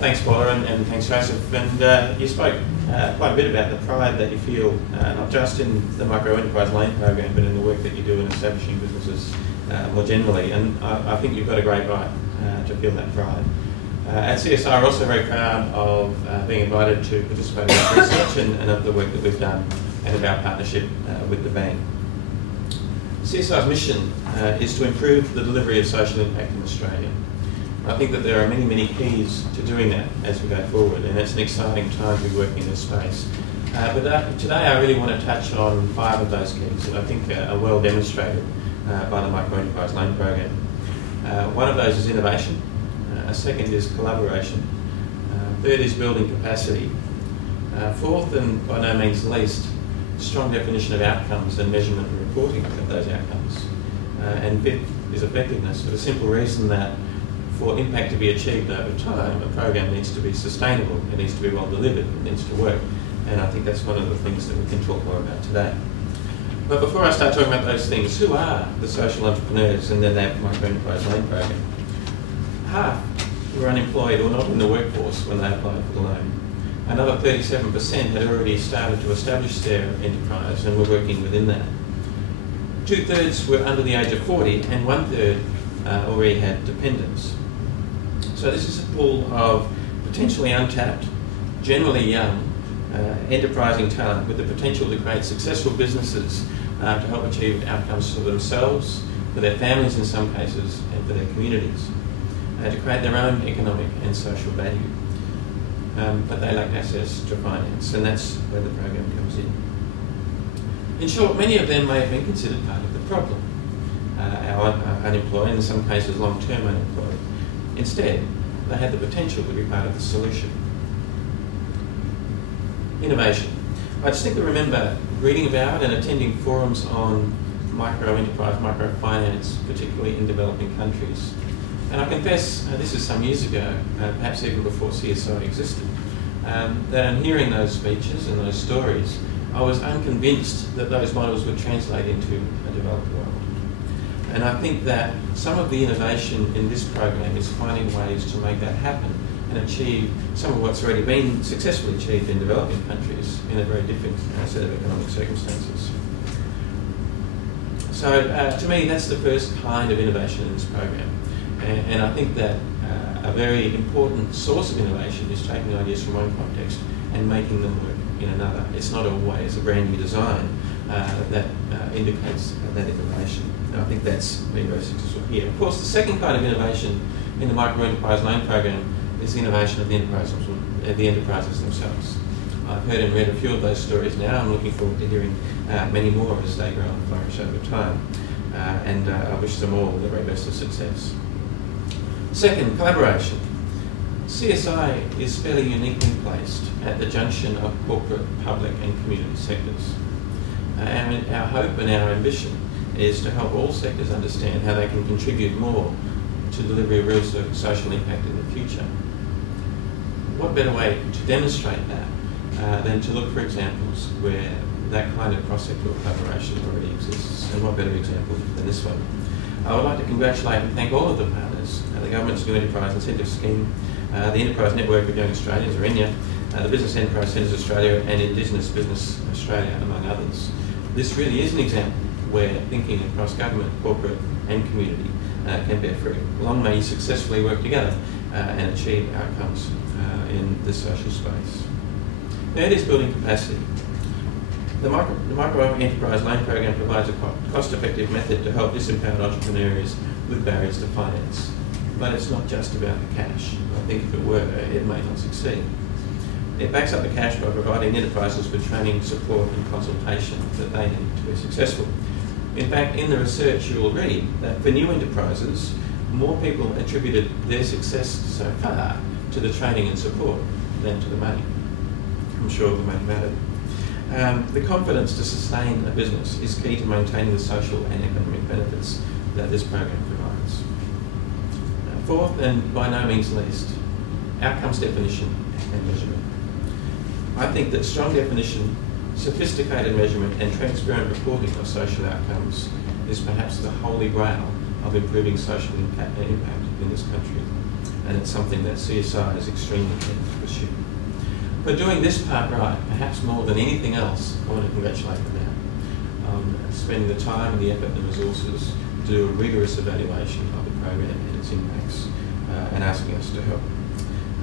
Thanks, Paula, and thanks, Joseph. And you spoke quite a bit about the pride that you feel, not just in the Microenterprise Loan Program, but in the work that you do in establishing businesses more generally. And I think you've got a great right to feel that pride. At CSI, we're also very proud of being invited to participate in this research and of the work that we've done and of our partnership with the bank. CSI's mission is to improve the delivery of social impact in Australia. I think that there are many, many keys to doing that as we go forward, and it's an exciting time to be working in this space. But today I really want to touch on 5 of those keys that I think are well demonstrated by the Microenterprise Loan Program. One of those is innovation, a second is collaboration, third is building capacity, fourth and by no means least, strong definition of outcomes and measurement and reporting of those outcomes. And fifth is effectiveness, for the simple reason that for impact to be achieved over time, a program needs to be sustainable, it needs to be well delivered, it needs to work. And I think that's one of the things that we can talk more about today. But before I start talking about those things, who are the social entrepreneurs in the NAB Microenterprise Loan Program? Half were unemployed or not in the workforce when they applied for the loan. Another 37% had already started to establish their enterprise and were working within that. 2/3 were under the age of 40 and 1/3 already had dependents. So this is a pool of potentially untapped, generally young, enterprising talent with the potential to create successful businesses to help achieve outcomes for themselves, for their families in some cases, and for their communities, to create their own economic and social value. But they lack access to finance, and that's where the program comes in. In short, many of them may have been considered part of the problem, our unemployed, in some cases long-term unemployed. Instead, they had the potential to be part of the solution. Innovation. I distinctly remember reading about and attending forums on microenterprise, microfinance, particularly in developing countries. And I confess, this is some years ago, perhaps even before CSI existed, that in hearing those speeches and those stories, I was unconvinced that those models would translate into a developed world. And I think that some of the innovation in this program is finding ways to make that happen and achieve some of what's already been successfully achieved in developing countries in a very different set of economic circumstances. So to me, that's the first kind of innovation in this program. And I think that a very important source of innovation is taking ideas from one context and making them work in another. It's not always a brand new design that indicates that innovation. And I think that's been very successful here. Of course, the second kind of innovation in the Microenterprise Loan Program is the innovation of the enterprises themselves. I've heard and read a few of those stories now. I'm looking forward to hearing many more as they grow and flourish over time. And I wish them all the very best of success. Second, collaboration. CSI is fairly uniquely placed at the junction of corporate, public and community sectors. And our hope and our ambition is to help all sectors understand how they can contribute more to delivery of real social impact in the future. What better way to demonstrate that than to look for examples where that kind of cross-sectoral collaboration already exists, and what better example than this one. I would like to congratulate and thank all of the partners, the Government's New Enterprise Incentive Scheme, the Enterprise Network of Young Australians, or ENYA, the Business Enterprise Centres Australia and Indigenous Business Australia, among others. This really is an example where thinking across government, corporate and community can bear fruit. Long may you successfully work together and achieve outcomes in the social space. Third is building capacity. The Microenterprise Loan Program provides a cost-effective method to help disempowered entrepreneurs with barriers to finance. But it's not just about the cash. I think if it were, it may not succeed. It backs up the cash by providing enterprises with training, support and consultation that they need to be successful. In fact, in the research you will read that for new enterprises, more people attributed their success so far to the training and support than to the money. I'm sure the money mattered. The confidence to sustain a business is key to maintaining the social and economic benefits that this program provides. Fourth, and by no means least, outcomes definition and measurement. I think that strong definition, sophisticated measurement and transparent reporting of social outcomes is perhaps the holy grail of improving social impact in this country. and it's something that CSI is extremely keen to pursue. For doing this part right, perhaps more than anything else, I want to congratulate them now on spending the time, the effort and the resources to do a rigorous evaluation of the program and its impacts and asking us to help.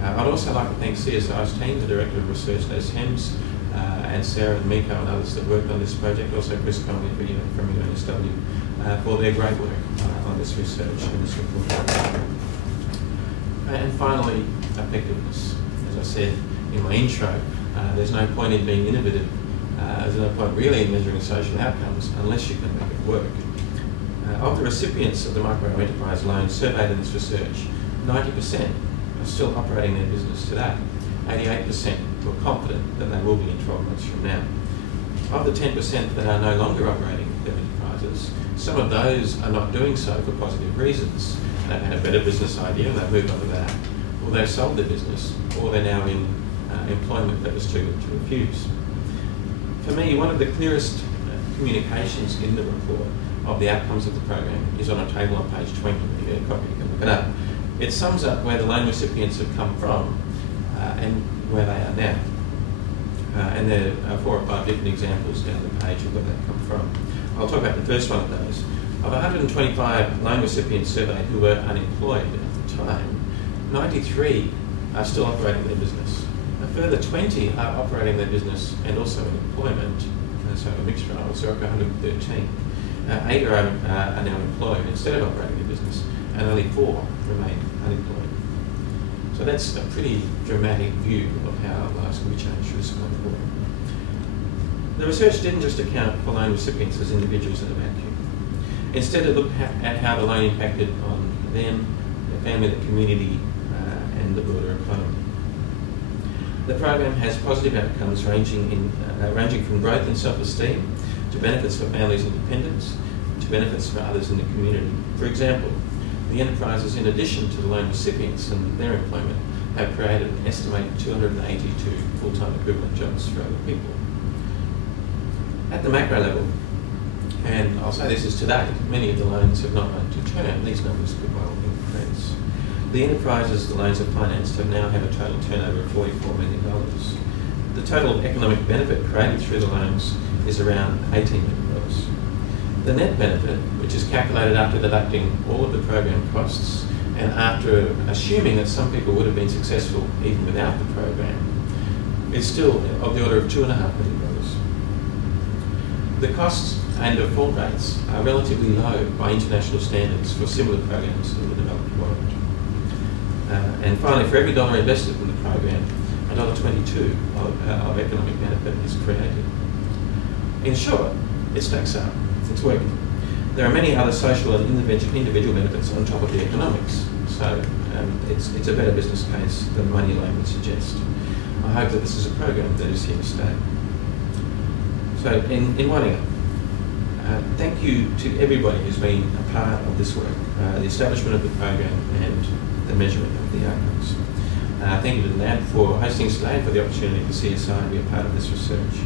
I'd also like to thank CSI's team, the Director of Research, Les Hems, and Sarah and Miko and others that worked on this project, also Chris Conley from UNSW, for their great work on this research and this report. And finally, effectiveness. As I said in my intro, there's no point in being innovative, there's no point really in measuring social outcomes unless you can make it work. Of the recipients of the Microenterprise loan surveyed in this research, 90% are still operating their business today. 88% were confident that they will be in 12 months from now. Of the 10% that are no longer operating their enterprises, some of those are not doing so for positive reasons. They've had a better business idea and they've moved on to that, or they've sold their business, or they're now in employment that was too good to refuse. For me, one of the clearest communications in the report of the outcomes of the program is on a table on page 20. If you get a copy, you can look it up. It sums up where the loan recipients have come from and where they are now. And there are 4 or 5 different examples down the page of where they come from. I'll talk about the first one of those. Of 125 loan recipients surveyed who were unemployed at the time, 93 are still operating their business. A further 20 are operating their business and also in employment, so a mixture of, so 113. 8 are now employed instead of operating their business, and only 4 remain unemployed. So that's a pretty dramatic view of how lives can be changed through small employment. The research didn't just account for loan recipients as individuals in a vacuum. Instead, it looked at how the loan impacted on them, their family, the community, and the broader economy. The program has positive outcomes ranging from growth in self-esteem to benefits for families' independence to benefits for others in the community. For example, the enterprises, in addition to the loan recipients and their employment, have created an estimated 282 full-time equivalent jobs for other people. At the macro level, and I'll say this is today, many of the loans have not run to term. These numbers could well increase. The enterprises the loans have financed have now have a total turnover of $44 million. The total economic benefit created through the loans is around $18 million. The net benefit, which is calculated after deducting all of the program costs and after assuming that some people would have been successful even without the program, is still of the order of $2.5 million. The costs and default rates are relatively low by international standards for similar programs in the developed world. And finally, for every dollar invested in the program, $1.22 of economic benefit is created. In short, it stacks up. It's working. There are many other social and individual benefits on top of the economics, so it's a better business case than money loan would suggest. I hope that this is a program that is here to stay. So, in winding up, thank you to everybody who's been a part of this work, the establishment of the program and the measurement of the outcomes. Thank you to the NAB for hosting us today and for the opportunity for CSI to be a part of this research.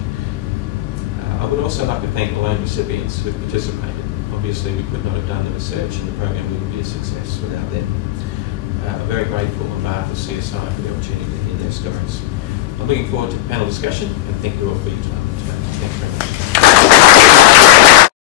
I would also like to thank the loan recipients who participated. Obviously, we could not have done the research and the program wouldn't be a success without them. I'm very grateful on behalf of CSI for the opportunity to hear their stories. I'm looking forward to the panel discussion and thank you all for your time today. Thanks very much.